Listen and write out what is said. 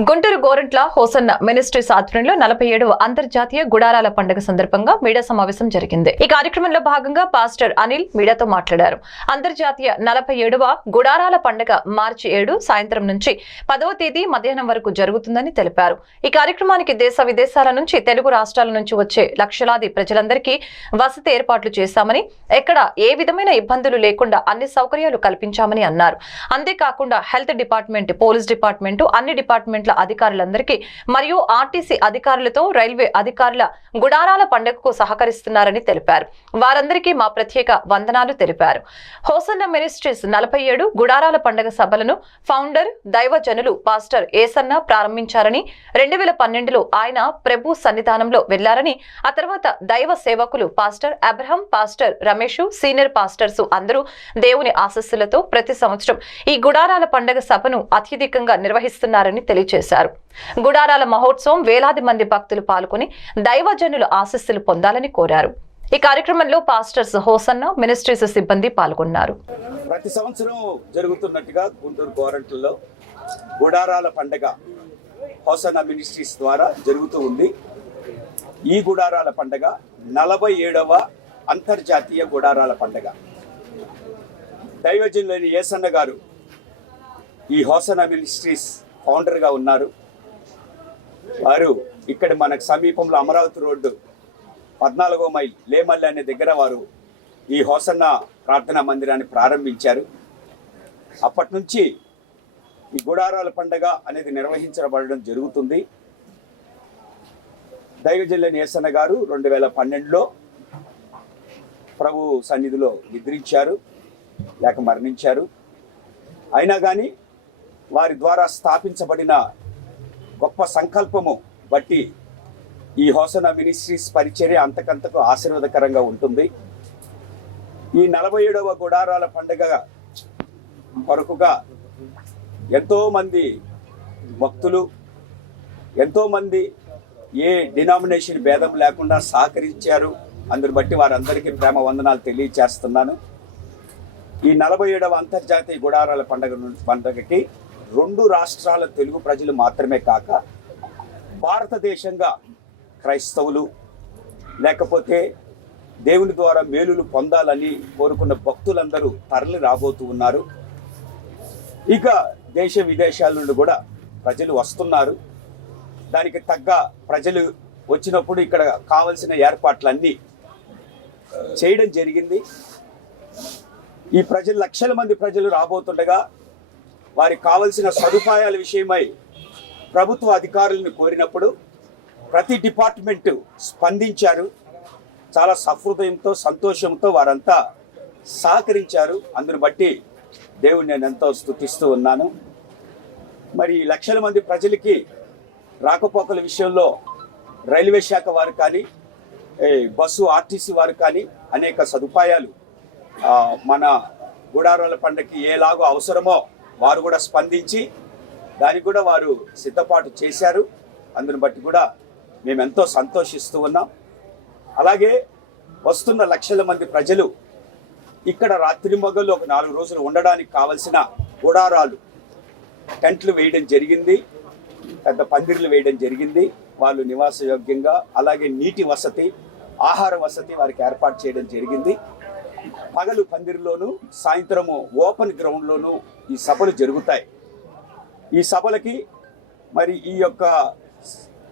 Guntur Gorantla hosanna ministries ఆధ్వర్యంలో నలభై ఏడవ అంతర్జాతీయ గుడారాల పండుగ సందర్భంగా మీడియా సమావేశం జరిగింది. ఈ కార్యక్రమంలో భాగంగా పాస్టర్ అనిల్ మీడియాతో మాట్లాడారు. అంతర్జాతీయ నలభై ఏడవ గుడారాల పండుగ మార్చి ఏడు సాయంత్రం నుంచి పదవ తేదీ మధ్యాహ్నం వరకు జరుగుతుందని తెలిపారు. ఈ కార్యక్రమానికి దేశ విదేశాల నుంచి తెలుగు రాష్ట్రాల నుంచి వచ్చే లక్షలాది ప్రజలందరికీ వసతి ఏర్పాట్లు చేశామని ఎక్కడ ఏ విధమైన ఇబ్బందులు లేకుండా అన్ని సౌకర్యాలు కల్పించామని అన్నారు. అంతేకాకుండా హెల్త్ డిపార్ట్మెంట్ పోలీస్ డిపార్ట్మెంట్ అన్ని డిపార్ట్మెంట్ల అధికారులందరికీ మరియు ఆర్టీసీ అధికారులతో రైల్వే అధికారుల గుడారాల పండుగకు సహకరిస్తున్నారని తెలిపారు. వారందరికీ మా ప్రత్యేక వందనాలు తెలిపారు. హోసన్న మినిస్ట్రీస్ నలభై ఏడు గుడారాల పండుగ సభలను ఫౌండర్ దైవజనులు పాస్టర్ ఏసన్న ప్రారంభించారని రెండు వేల పన్నెండులో ఆయన ప్రభు సన్నిధానంలో వెళ్ళారని ఆ తర్వాత దైవ సేవకులు pastor Abraham pastor Ramesh senior pastors అందరూ దేవుని ఆశస్సులతో ప్రతి సంవత్సరం ఈ గుడారాల పండుగ సభను అత్యధికంగా నిర్వహిస్తున్నారని తెలియజేశారు గుడారాల మహోత్సవం వేలాది మంది భక్తులు పాల్గొని దైవజనులు ఆశస్సులు పొందాలని కోరారు. ఈ కార్యక్రమంలో పాస్టర్స్ హోసన్న మినిస్ట్రీస్ సిబ్బంది పాల్గొన్నారు. ప్రతి సంవత్సరం జరుగుతున్నట్టుగా గుంటూరు గోరంట్లలో గుడారాల పండగ హోసన్న మినిస్ట్రీస్ ద్వారా జరుగుతూ ఉంది. ఈ గుడారాల పండగ నలభై ఏడవ అంతర్జాతీయ గుడారాల పండగ. దైవజనులైన ఏసన్న గారు ఈ హోసన మినిస్ట్రీస్ ఫౌండర్గా ఉన్నారు. వారు ఇక్కడ మనకు సమీపంలో అమరావతి రోడ్డు పద్నాలుగో మైల్ లేమల్లి అనే దగ్గర వారు ఈ హోసన్న ప్రార్థనా మందిరాన్ని ప్రారంభించారు. అప్పటి నుంచి ఈ గుడారాల పండగ అనేది నిర్వహించబడడం జరుగుతుంది. దైవజల్లని ఏసన్న గారు రెండు వేల పన్నెండులో ప్రభు సన్నిధిలో నిద్రించారు లేక మరణించారు. అయినా కానీ వారి ద్వారా స్థాపించబడిన గొప్ప సంకల్పము బట్టి ఈ హోసన మినిస్ట్రీస్ పరిచర్య అంతకంతకు ఆశీర్వాదకరంగా ఉంటుంది. ఈ నలభై ఏడవ గుడారాల పండుగ కొరకుగా ఎంతోమంది భక్తులు ఎంతోమంది ఏ డినామినేషన్ భేదం లేకుండా సహకరించారు. అందుని బట్టి వారందరికీ ప్రేమ వందనాలు తెలియచేస్తున్నాను. ఈ నలభై ఏడవ అంతర్జాతీయ గుడారాల పండుగ పండుగకి రెండు రాష్ట్రాల తెలుగు ప్రజలు మాత్రమే కాక భారతదేశంగా క్రైస్తవులు లేకపోతే దేవుని ద్వారా మేలులు పొందాలని కోరుకున్న భక్తులందరూ తరలి రాబోతూ ఉన్నారు. ఇక దేశ విదేశాల నుండి కూడా ప్రజలు వస్తున్నారు. దానికి తగ్గ ప్రజలు వచ్చినప్పుడు ఇక్కడ కావలసిన ఏర్పాట్లన్నీ చేయడం జరిగింది. ఈ ప్రజలు లక్షల మంది ప్రజలు రాబోతుండగా వారికి కావలసిన సదుపాయాల విషయమై ప్రభుత్వ అధికారులను కోరినప్పుడు ప్రతి డిపార్ట్మెంటు స్పందించారు. చాలా సహృదయంతో సంతోషంతో వారంతా సహకరించారు. అందును బట్టి దేవుని నేను ఎంతో స్థుతిస్తూ ఉన్నాను. మరి లక్షల మంది ప్రజలకి రాకపోకల విషయంలో రైల్వే శాఖ వారు కానీ బస్సు ఆర్టీసీ వారు కానీ అనేక సదుపాయాలు మన గుడారాల పండగకి ఎలాగో అవసరమో వారు కూడా స్పందించి దానికి కూడా వారు సిద్ధపాటు చేశారు. అందుని బట్టి కూడా మేము ఎంతో సంతోషిస్తూ ఉన్నాం. అలాగే వస్తున్న లక్షల మంది ప్రజలు ఇక్కడ రాత్రి మొగలు ఒక నాలుగు రోజులు ఉండడానికి కావలసిన గుడారాలు టెంట్లు వేయడం జరిగింది. పెద్ద పందిర్లు వేయడం జరిగింది. వాళ్ళు నివాసయోగ్యంగా అలాగే నీటి వసతి ఆహార వసతి వారికి ఏర్పాటు చేయడం జరిగింది. పగలు పందిరిలోను సాయంత్రము ఓపెన్ గ్రౌండ్లోను ఈ సభలు జరుగుతాయి. ఈ సభలకి మరి ఈ యొక్క